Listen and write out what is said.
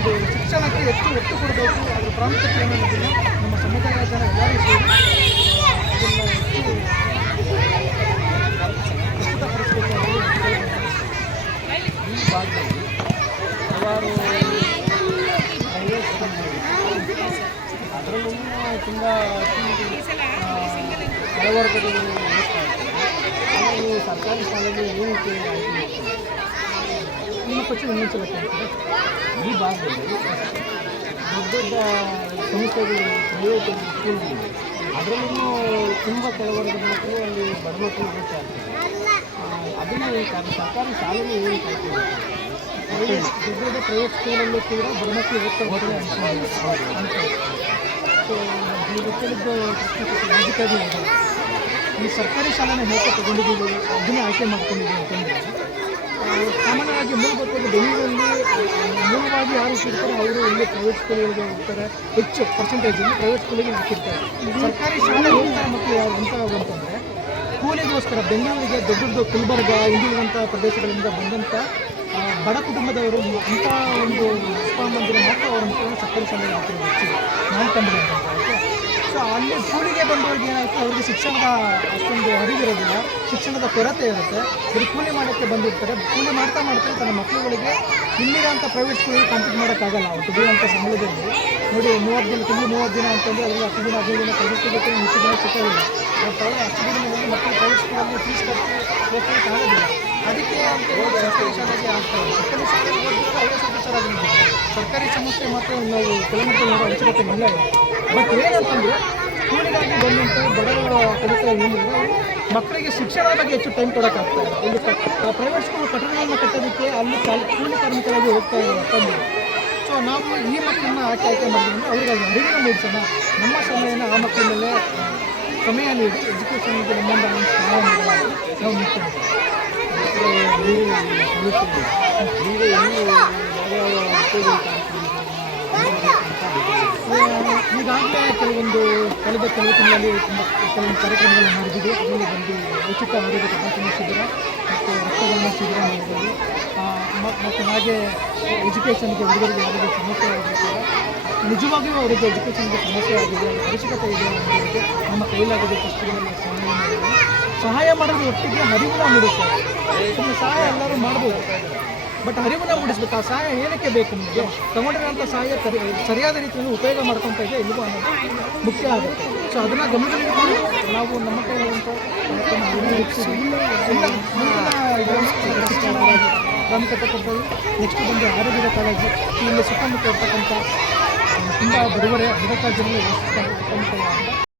ಒಂದು ಶಿಕ್ಷಣಕ್ಕೆ ಹೆಚ್ಚು ಒತ್ತು ಕೊಡಬೇಕು ಅದರ ಪ್ರಾಮುಖ್ಯತೆಯನ್ನು ನಮ್ಮ ಸಮುದಾಯದ ಜನ ಎಲ್ಲರೂ ಸೇರಿ ಅದನ್ನು ಹೆಚ್ಚು ಪ್ರಸ್ತುತಪಡಿಸಬೇಕು ಅಂತ ಹೇಳಿ ಈ ಭಾಗದಲ್ಲಿ ಹಲವಾರು ಅದರಲ್ಲೂ ತುಂಬ ಈ ಸರ್ಕಾರಿ ಶಾಲೆಗೆ ಏನಕ್ಕೆ ನಿಮ್ಮ ಪಕ್ಷ ಕೇಳ್ತಾರೆ? ಈ ಭಾಗದಲ್ಲಿ ದೊಡ್ಡ ದೊಡ್ಡ ಸಂಸ್ಥೆಗಳು ಪ್ರೈವೇಟ್ ಸ್ಕೂಲ್ಗಳಿವೆ ಅದರಲ್ಲೂ ತುಂಬ ಕೆಳವರ್ಗದ ಮಕ್ಕಳು ಅಲ್ಲಿ ಬಡ ಮಕ್ಕಳು ಹೋಗ್ತಾ ಇರ್ತಾರೆ. ಅದನ್ನು ಸರ್ಕಾರಿ ಶಾಲೆಯಲ್ಲಿ ಏನು ಪ್ರೈವೇಟ್ ದೊಡ್ಡ ದೊಡ್ಡ ಪ್ರೈವೇಟ್ ಸ್ಕೂಲಲ್ಲೂ ಕೂಡ ಬಡ ಮಕ್ಕಳು ಹೋಗ್ತಾರೆ ಅಂತ ಸೊ ಈ ಕೇಳಿದ್ದು ಪ್ರಶ್ನೆ ಈ ಸರ್ಕಾರಿ ಶಾಲೆನ ಹೇಗೆ ತಗೊಂಡಿದ್ದೀವಿ ಅದನ್ನೇ ಆಯ್ಕೆ ಮಾಡ್ಕೊಂಡಿದ್ದೀವಿ ಅಂತಂದರೆ ಸಾಮಾನ್ಯವಾಗಿ ಮೂಲಭೂತವಾಗಿ ಬೆಂಗಳೂರಲ್ಲಿ ಮೂಲವಾಗಿ ಯಾರು ಸಿಗ್ತಾರೆ ಅವರು ಇಲ್ಲಿ ಪ್ರೈವೇಟ್ ಸ್ಕೂಲ್ಗಳಿಗೆ ಹೋಗ್ತಾರೆ. ಹೆಚ್ಚು ಪರ್ಸೆಂಟೇಜಲ್ಲಿ ಪ್ರೈವೇಟ್ ಸ್ಕೂಲಿಗೆ ಹಾಕಿರ್ತಾರೆ ಸರ್ಕಾರಿ ಶಾಲೆ ಹೋಗ್ತಾರೆ ಮಕ್ಕಳು ಅಂತ ಅಂತಂದರೆ ಕೂಲಿಗೋಸ್ಕರ ಬೆಂಗಳೂರಿಗೆ ದೊಡ್ಡ ದೊಡ್ಡ ಗುಲ್ಬರ್ಗ ಇಂದಿರುವಂಥ ಪ್ರದೇಶಗಳಿಂದ ಬಂದಂಥ ಬಡ ಕುಟುಂಬದವರು ಅಂಥ ಒಂದು ಅಮ್ಮಂದಿರು ಮಾತ್ರ ಅವರ ಮಕ್ಕಳನ್ನು ಸರ್ಕಾರಿ ಶಾಲೆಗೆ ಹಾಕಿರೋದು ಹೆಚ್ಚು ನಾನು ಅಂತ ಸೊ ಅಲ್ಲಿ ಕೂಲಿಗೆ ಬಂದವ್ರಿಗೆ ಏನಾಗುತ್ತೆ ಅವ್ರಿಗೆ ಶಿಕ್ಷಣದ ಅಷ್ಟೊಂದು ಅರಿವಿರೋದಿಲ್ಲ, ಶಿಕ್ಷಣದ ಕೊರತೆ ಇರುತ್ತೆ. ಬರೀ ಕೂಲಿ ಮಾಡೋಕ್ಕೆ ಬಂದಿರ್ತಾರೆ. ಕೂಲಿ ಮಾಡ್ತಾ ಮಾಡ್ತಾ ತನ್ನ ಮಕ್ಕಳುಗಳಿಗೆ ಇಲ್ಲಿರೋಂಥ ಪ್ರೈವೇಟ್ ಸ್ಕೂಲಿಗೆ ಕಂಪ್ಲೀಟ್ ಮಾಡೋಕ್ಕಾಗಲ್ಲ. ಅವ್ರು ದುಡಿಯುವಂಥ ಸಂಬಳದಲ್ಲಿ ನೋಡಿ, ಮೂವತ್ತು ದಿನ, ತಿಂಗಳು ಮೂವತ್ತು ದಿನ ಅಂತಂದರೆ ಅದರಲ್ಲಿ ಹತ್ತು ದಿನ ಹದಿನೈದು ದಿನ ಕೆಲಸ ಸಿಗುತ್ತೆ ದಿನ ಸಿಕ್ಕೋದಿಲ್ಲ ಅವ್ರು ತಾಳೆ ಅಷ್ಟು ದಿನಗಳಲ್ಲಿ ಮಕ್ಕಳು ಪ್ರೈವೇಟ್ ಸ್ಕೂಲಲ್ಲಿ ಫೀಸ್ ಕಟ್ಟಿ ಆಗೋದಿಲ್ಲ. ಅದಕ್ಕೆ ಅಂತ ಹೇಳಿ ಸರ್ಕಾರಿ ಶಾಲೆಗೆ ಆಗ್ತಾರೆ ಸರ್ಕಾರಿ ಶಾಲೆಗೆ ಓದಿದ್ರೆ ಐವತ್ತು ಸರ್ಕಾರಿ ಸಂಸ್ಥೆ ಮಾತ್ರ ನಾವು ನೋಡೋ ಅವಶ್ಯಕತೆ ಇಲ್ಲ. ಬಟ್ ಏನಂತಂದರೆ ಸ್ಕೂಲಿಗಾಗಿ ಬಂದಂಥ ಬಡವರ ಏನಿಲ್ಲ ಅವರು ಮಕ್ಕಳಿಗೆ ಶಿಕ್ಷಣದ ಬಗ್ಗೆ ಹೆಚ್ಚು ಟೈಮ್ ಕೊಡೋಕ್ಕಾಗ್ತಾ ಇಲ್ಲ. ಒಂದು ಪ್ರೈವೇಟ್ ಸ್ಕೂಲ್ ಕಟ್ಟಡಗಳನ್ನು ಕಟ್ಟೋದಕ್ಕೆ ಅಲ್ಲಿ ಕಾಲ್ ಕಾರ್ಮಿಕರಾಗಿ ಹೋಗ್ತಾ ಇದ್ದಾರೆ ಸೊ ನಾವು ಈ ಮಕ್ಕಳನ್ನ ಆಯ್ಕೆ ಆಯ್ಕೆ ಮಾಡಿದ್ರೆ ಅವ್ರಿಗೆ ಅದು ಅರಿವಿನ ಮೂಡಿಸೋಣ ನಮ್ಮ ಸಮಯನ ಆ ಮಕ್ಕಳ ಮೇಲೆ ಸಮಯ ನೀಡಿ ಎಜುಕೇಷನ್ಗೆ ನಮ್ಮಿಂದ ಸಹಾಯ ಮಾಡಿ ನಾವು ಈಗಾಗಲೇ ಕೆಲವೊಂದು ಕಳೆದ ಕೆಲವು ತಿಂಗಳಲ್ಲಿ ತುಂಬ ಕೆಲವೊಂದು ಕಾರ್ಯಕ್ರಮಗಳನ್ನು ಮಾಡಿದ್ದೀವಿ. ಅದರಲ್ಲಿ ಬಂದು ಉಚಿತ ಆರೋಗ್ಯ ತಪಾಸಣೆ ಶಿಬಿರ ಮತ್ತು ರಕ್ತದಾನ ಶಿಬಿರ ಮಾಡಿದ್ದೀವಿ ಮತ್ತು ಹಾಗೆ ಎಜುಕೇಷನ್ಗೆ ಹುಡುಗರಿಗೆ ಯಾರಿಗೆ ಸಮಸ್ಯೆ ಆಗಿರ್ತಾರೆ ನಿಜವಾಗಿಯೂ ಅವರಿಗೆ ಎಜುಕೇಷನ್ಗೆ ಸಮಸ್ಯೆ ಆಗಿದೆ, ಅವಶ್ಯಕತೆ ಇದೆ ಅನ್ನೋದಕ್ಕೆ ನಮ್ಮ ಕಷ್ಟಗಳನ್ನು ಸಹಾಯ ಮಾಡಿದ್ದೀವಿ ಸಹಾಯ ಮಾಡೋದು ಒಟ್ಟಿಗೆ ಹರಿವಿನ ನೀಡುತ್ತೆ ಸಹಾಯ ಎಲ್ಲರೂ ಮಾಡ್ಬೋದು. ಬಟ್ ಅರಿವನ್ನು ಮೂಡಿಸ್ಬೇಕು? ಆ ಸಹಾಯ ಏನಕ್ಕೆ ಬೇಕು ನಿಮಗೆ? ತಗೊಂಡಿರೋಂಥ ಸಹಾಯ ಸರಿ ಸರಿಯಾದ ರೀತಿಯಲ್ಲಿ ಉಪಯೋಗ ಮಾಡ್ಕೊತಾ ಇದೆ ಇಲ್ವೋ ಅನ್ನೋದು ಮುಖ್ಯ ಆಗುತ್ತೆ. ಸೊ ಅದನ್ನು ಗಮನದಲ್ಲಿ ನಾವು ನಮ್ಮ ಇದರಲ್ಲಿ ಪ್ರಾಮುಖ್ಯತೆ ನೆಕ್ಸ್ಟ್ ಬಂದು ಆರೋಗ್ಯದ ಕಾಳಜಿ. ಇಲ್ಲಿ ಸುತ್ತಮುತ್ತ ಇರ್ತಕ್ಕಂಥ ತುಂಬ ಬಡವರೇ ಬಡಕ ವಾಸಿಸ್ತಕ್ಕಂಥ